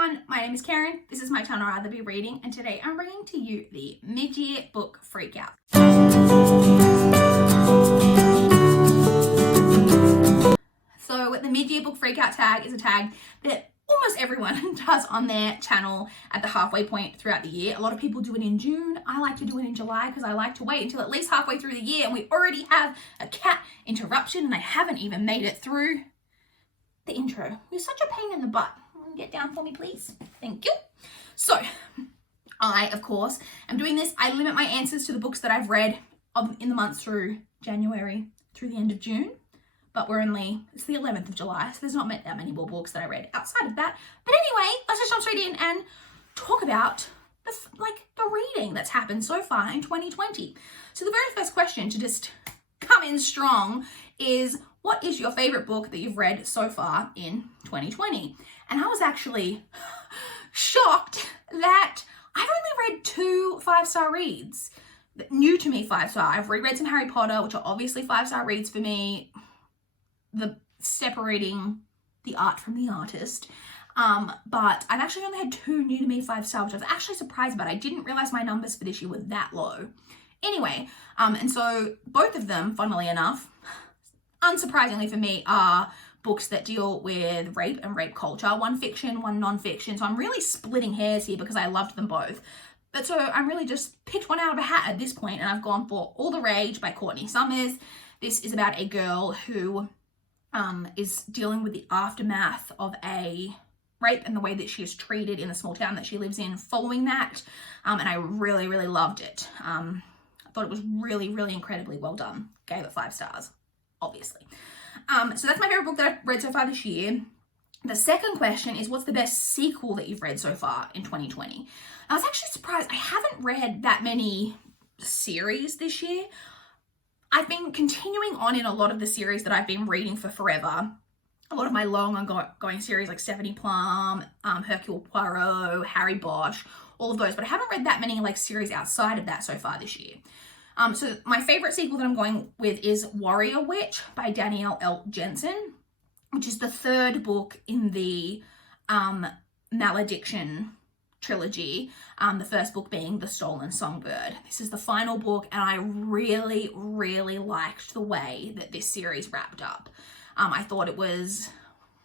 everyone, my name is Karen, this is my channel Rather Be Reading, and today I'm bringing to you the mid-year book freakout. So the mid-year book freakout tag is a tag that almost everyone does on their channel at the halfway point throughout the year. A lot of people do it in June. I like to do it in July because I like to wait until at least halfway through the year, and we already have a cat interruption and I haven't even made it through the intro. You're such a pain in the butt. Get down for me, please. Thank you. So I, of course, am doing this. I limit my answers to the books that I've read in the months through January through the end of June. But it's the 11th of July, so there's not that many more books that I read outside of that. But anyway, let's just jump straight in and talk about the reading that's happened so far in 2020. So the very first question to just come in strong is, what is your favorite book that you've read so far in 2020? And I was actually shocked that I've only read 2 5-star reads. New to me 5-star. I've reread some Harry Potter, which are obviously 5-star reads for me. Separating the art from the artist. But I've actually only had 2 new to me 5-star, which I was actually surprised about. I didn't realize my numbers for this year were that low. Anyway, and so both of them, funnily enough, unsurprisingly for me, are books that deal with rape and rape culture. One fiction, one non-fiction. So I'm really splitting hairs here because I loved them both. But so I'm really just picked one out of a hat at this point, and I've gone for All the Rage by Courtney Summers. This is about a girl who is dealing with the aftermath of a rape and the way that she is treated in the small town that she lives in following that. And I really, really loved it. I thought it was really, really incredibly well done. Gave it 5 stars, obviously. So that's my favorite book that I've read so far this year. The second question is, what's the best sequel that you've read so far in 2020? I was actually surprised. I haven't read that many series this year. I've been continuing on in a lot of the series that I've been reading for forever. A lot of my long ongoing series like Stephanie Plum, Hercule Poirot, Harry Bosch, all of those. But I haven't read that many series outside of that so far this year. So my favorite sequel that I'm going with is Warrior Witch by Danielle L. Jensen, which is the 3rd book in the Malediction trilogy, the first book being The Stolen Songbird. This is the final book, and I really, really liked the way that this series wrapped up. I thought it was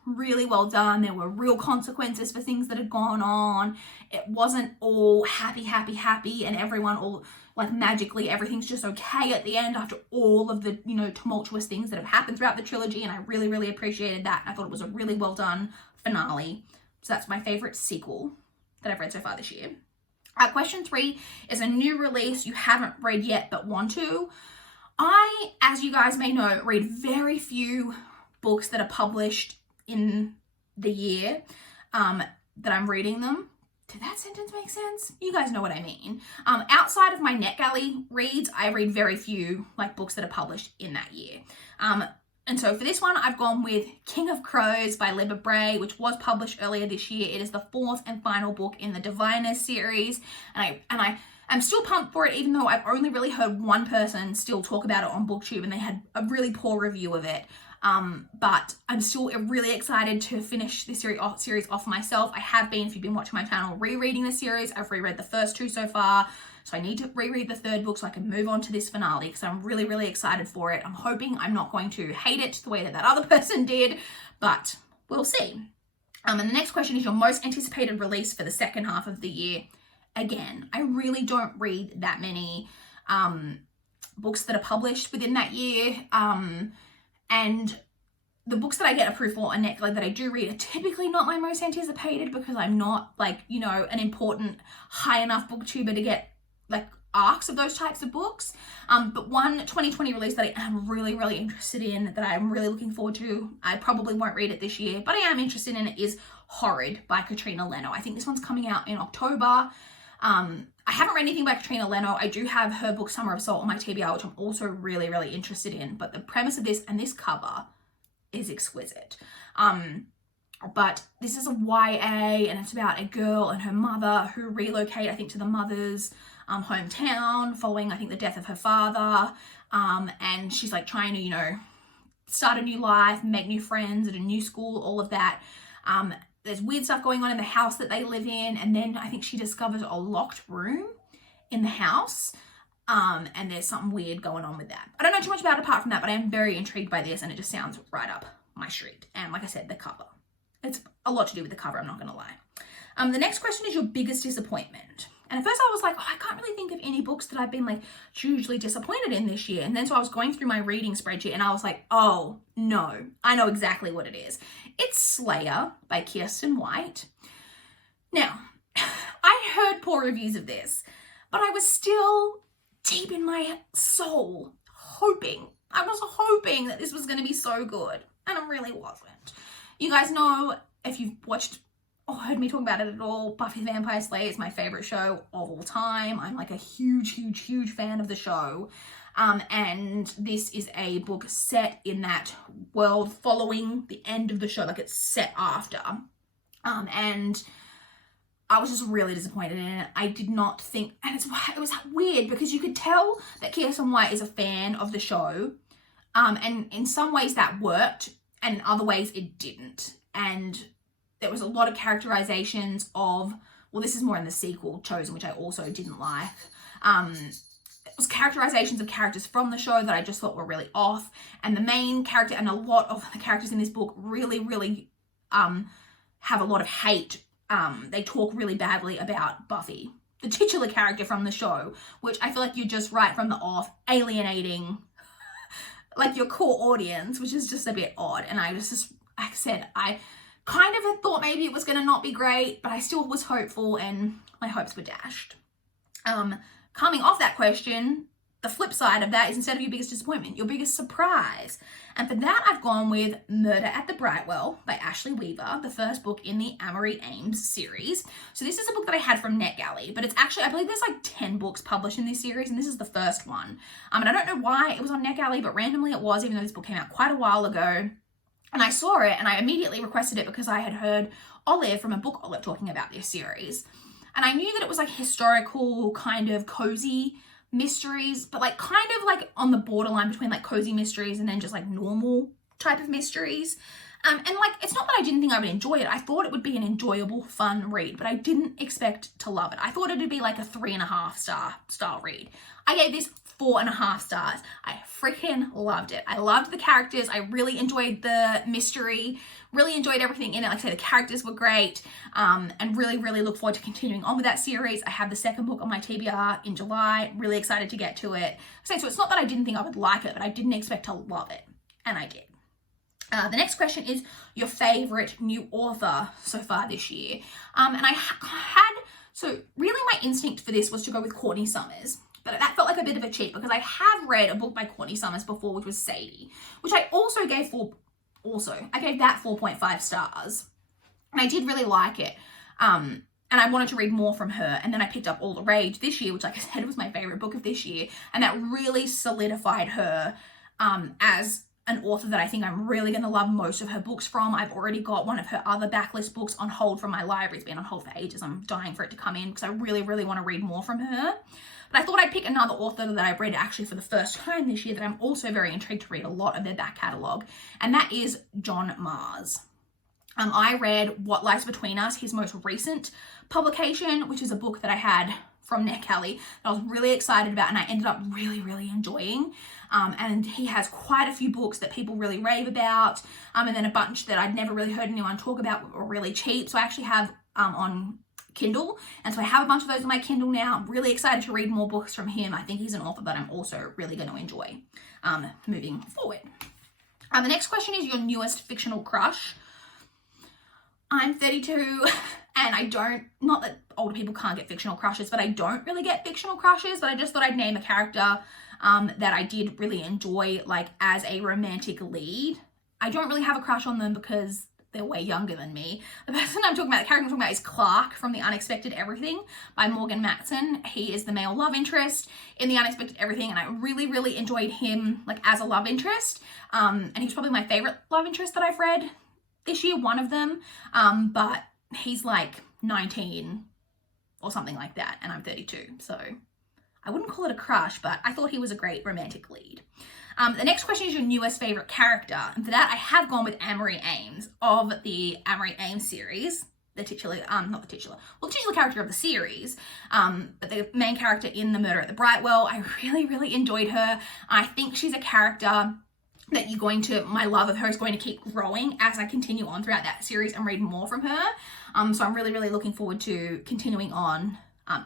really well done. There were real consequences for things that had gone on. It wasn't all happy, and everyone all magically everything's just okay at the end after all of the, tumultuous things that have happened throughout the trilogy, and I really, really appreciated that. I thought it was a really well done finale. So that's my favorite sequel that I've read so far this year. Question 3 is a new release you haven't read yet but want to. I, as you guys may know, read very few books that are published in the year that I'm reading them. Did that sentence make sense? You guys know what I mean. Outside of my NetGalley reads, I read very few books that are published in that year. And so for this one, I've gone with King of Crows by Libba Bray, which was published earlier this year. It is the 4th and final book in the Diviners series. And I'm still pumped for it, even though I've only really heard one person still talk about it on BookTube, and they had a really poor review of it. But I'm still really excited to finish this series off myself. I have been, if you've been watching my channel, rereading the series. I've reread the first 2 so far. So I need to reread the 3rd book so I can move on to this finale, because I'm really, really excited for it. I'm hoping I'm not going to hate it the way that other person did, but we'll see. And the next question is your most anticipated release for the second half of the year. Again, I really don't read that many books that are published within that year. And the books that I get approved for on NetGalley that I do read are typically not my most anticipated, because I'm not an important high enough booktuber to get arcs of those types of books. But one 2020 release that I am really, really interested in, that I'm really looking forward to, I probably won't read it this year, but I am interested in it, is Horrid by Katrina Leno. I think this one's coming out in October. I haven't read anything by Katrina Leno. I do have her book Summer of Salt on my TBR, which I'm also really, really interested in. But the premise of this and this cover is exquisite. But this is a YA, and it's about a girl and her mother who relocate, I think, to the mother's hometown following, I think, the death of her father. And she's trying to, start a new life, make new friends at a new school, all of that. there's weird stuff going on in the house that they live in, and then I think she discovers a locked room in the house, and there's something weird going on with that. I don't know too much about it apart from that, but I am very intrigued by this, and it just sounds right up my street. And like I said, the cover. It's a lot to do with the cover, I'm not going to lie. The next question is your biggest disappointment. And at first I was like, oh, I can't really think of any books that I've been like hugely disappointed in this year. And then so I was going through my reading spreadsheet and I was like, oh no, I know exactly what it is. It's Slayer by Kirsten White. Now, I heard poor reviews of this, but I was still deep in my soul hoping. I was hoping that this was going to be so good, and it really wasn't. You guys know, if you've watched or heard me talk about it at all, Buffy the Vampire Slayer is my favorite show of all time. I'm like a huge fan of the show. And this is a book set in that world following the end of the show, like it's set after. And I was just really disappointed in it. I did not think, and it was weird because you could tell that Kirsten White is a fan of the show. And in some ways that worked, and in other ways it didn't. And there was a lot of characterizations of, well, this is more in the sequel, Chosen, which I also didn't like. It was characterizations of characters from the show that I just thought were really off. And the main character and a lot of the characters in this book really have a lot of hate. They talk really badly about Buffy, the titular character from the show, which I feel like you're just right from the off alienating like your core audience, which is just a bit odd. And I was just, like I said, I kind of had thought maybe it was going to not be great, but I still was hopeful and my hopes were dashed. Coming off that question, the flip side of that is instead of your biggest disappointment, your biggest surprise. And for that, I've gone with Murder at the Brightwell by Ashley Weaver, the first book in the Amory Ames series. So this is a book that I had from NetGalley, but it's actually, I believe there's like 10 books published in this series, and this is the first one. And I don't know why it was on NetGalley, but randomly it was, even though this book came out quite a while ago. And I saw it and I immediately requested it because I had heard Olive from a book Olive talking about this series. And I knew that it was like historical, kind of cozy mysteries, but like kind of like on the borderline between like cozy mysteries and then just like normal type of mysteries. And like, it's not that I didn't think I would enjoy it. I thought it would be an enjoyable, fun read, but I didn't expect to love it. I thought it'd be like a 3.5 star read. I gave this 4.5 stars. I freaking loved it. I loved the characters. I really enjoyed the mystery, really enjoyed everything in it. Like I say, the characters were great, and really look forward to continuing on with that series. I have the second book on my TBR in July. Really excited to get to it. So it's not that I didn't think I would like it, but I didn't expect to love it, and I did. The next question is your favorite new author so far this year. And I had, so really my instinct for this was to go with Courtney Summers. But that felt like a bit of a cheat because I have read a book by Courtney Summers before, which was Sadie, which I also gave I gave that 4.5 stars. And I did really like it. And I wanted to read more from her. And then I picked up All the Rage this year, which like I said was my favorite book of this year. And that really solidified her as an author that I think I'm really going to love most of her books from. I've already got one of her other backlist books on hold from my library. It's been on hold for ages. I'm dying for it to come in because I really want to read more from her. But I thought I'd pick another author that I've read actually for the first time this year that I'm also very intrigued to read a lot of their back catalogue, and that is John Mars. I read What Lies Between Us, his most recent publication, which is a book that I had from NetGalley that I was really excited about and I ended up really enjoying. And he has quite a few books that people really rave about, and then a bunch that I'd never really heard anyone talk about but were really cheap. So I actually have on Kindle, and so I have a bunch of those on my Kindle now. I'm really excited to read more books from him. I think he's an author that I'm also really going to enjoy moving forward. The next question is your newest fictional crush. I'm 32 and I don't, not that older people can't get fictional crushes, but I don't really get fictional crushes, but I just thought I'd name a character that I did really enjoy, like as a romantic lead. I don't really have a crush on them because they're way younger than me. The person I'm talking about, the character I'm talking about is Clark from The Unexpected Everything by Morgan Matson. He is the male love interest in The Unexpected Everything, and I really enjoyed him like as a love interest. And he's probably my favorite love interest that I've read this year, one of them. But he's like 19 or something like that, and I'm 32. So I wouldn't call it a crush, but I thought he was a great romantic lead. The next question is your newest favorite character. And for that, I have gone with Amory Ames of the Amory Ames series. The titular character of the series, but the main character in The Murder at the Brightwell. I really, really enjoyed her. I think she's a character that my love of her is going to keep growing as I continue on throughout that series and read more from her. So I'm really, really looking forward to continuing on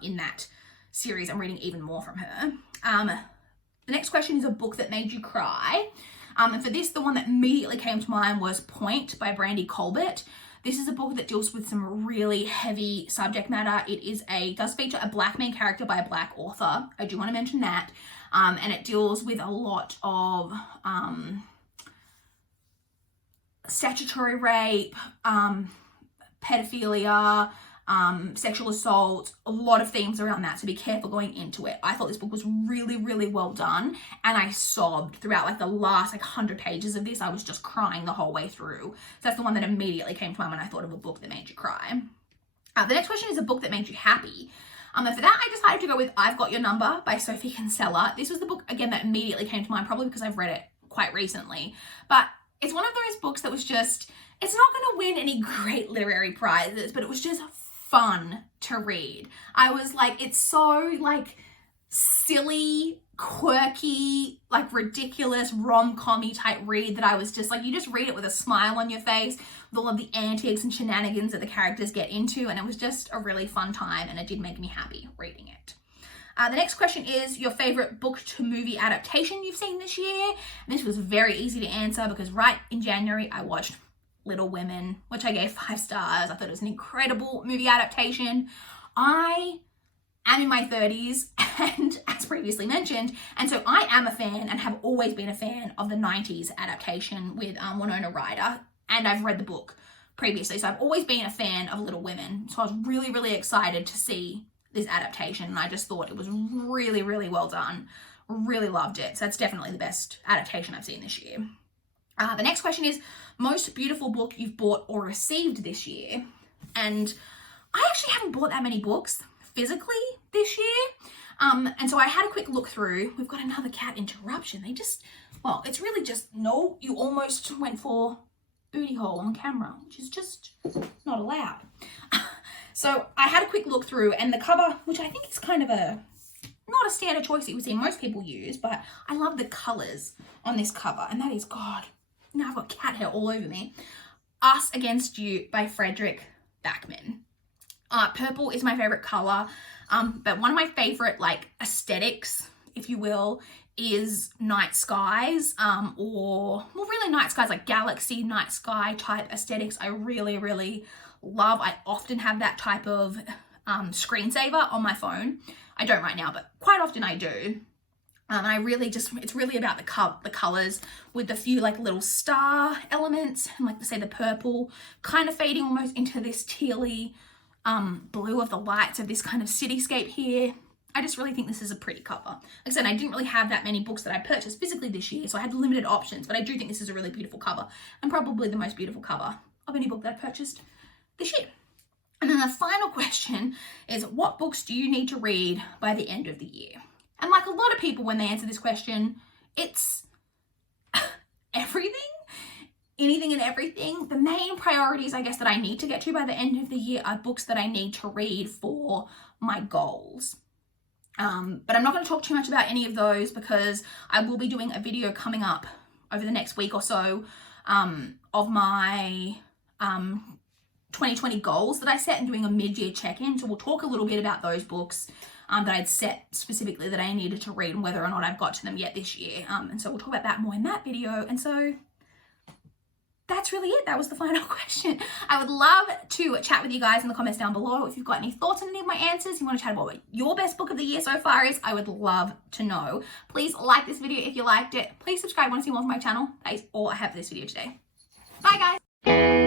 in that series and reading even more from her. The next question is a book that made you cry. And for this, the one that immediately came to mind was Point by Brandy Colbert. This is a book that deals with some really heavy subject matter. It does feature a Black main character by a Black author. I do want to mention that. And it deals with a lot of statutory rape, pedophilia, sexual assault, a lot of themes around that, so be careful going into it. I thought this book was really, really well done, and I sobbed throughout like the last 100 pages of this. I was just crying the whole way through. So that's the one that immediately came to mind when I thought of a book that made you cry. The next question is a book that made you happy. And for that, I decided to go with I've Got Your Number by Sophie Kinsella. This was the book, again, that immediately came to mind, probably because I've read it quite recently. But it's one of those books that was just, it's not going to win any great literary prizes, but it was just fun to read. I was like, it's so like silly, quirky, like ridiculous rom-com-y type read that I was just like, you just read it with a smile on your face with all of the antics and shenanigans that the characters get into, and it was just a really fun time, and it did make me happy reading it. The next question is your favorite book to movie adaptation you've seen this year. And this was very easy to answer because right in January I watched Little Women, which I gave 5 stars. I thought it was an incredible movie adaptation. I am in my 30s, and as previously mentioned, and so I am a fan and have always been a fan of the 90s adaptation with Winona Ryder, and I've read the book previously, so I've always been a fan of Little Women. So I was really, really excited to see this adaptation, and I just thought it was really, really well done. Really loved it. So that's definitely the best adaptation I've seen this year. The next question is most beautiful book you've bought or received this year. And I actually haven't bought that many books physically this year. And so I had a quick look through. We've got another cat interruption. It's really just, no, you almost went for booty hole on camera, which is just not allowed. So I had a quick look through, and the cover, which I think is kind of not a standard choice that you would see most people use, but I love the colors on this cover, and that is, God, now I've got cat hair all over me. Us Against You by Frederick Backman. Purple is my favorite color, but one of my favorite aesthetics, if you will, is night skies, really night skies, like galaxy night sky type aesthetics. I really, really love. I often have that type of screensaver on my phone. I don't right now, but quite often I do. And I really it's really about the colors with the few little star elements, and say the purple kind of fading almost into this tealy blue of the lights of this kind of cityscape here. I just really think this is a pretty cover. Like I said, I didn't really have that many books that I purchased physically this year, so I had limited options, but I do think this is a really beautiful cover, and probably the most beautiful cover of any book that I purchased this year. And then the final question is, what books do you need to read by the end of the year? And like a lot of people, when they answer this question, it's everything, anything and everything. The main priorities, I guess, that I need to get to by the end of the year are books that I need to read for my goals. But I'm not going to talk too much about any of those because I will be doing a video coming up over the next week or so of my 2020 goals that I set and doing a mid-year check-in. So we'll talk a little bit about those books that I'd set specifically that I needed to read and whether or not I've got to them yet this year. And so we'll talk about that more in that video. And so that's really it. That was the final question. I would love to chat with you guys in the comments down below. If you've got any thoughts on any of my answers, you want to chat about what your best book of the year so far is, I would love to know. Please like this video if you liked it. Please subscribe if you want to see more from my channel. That is all I have for this video today. Bye guys.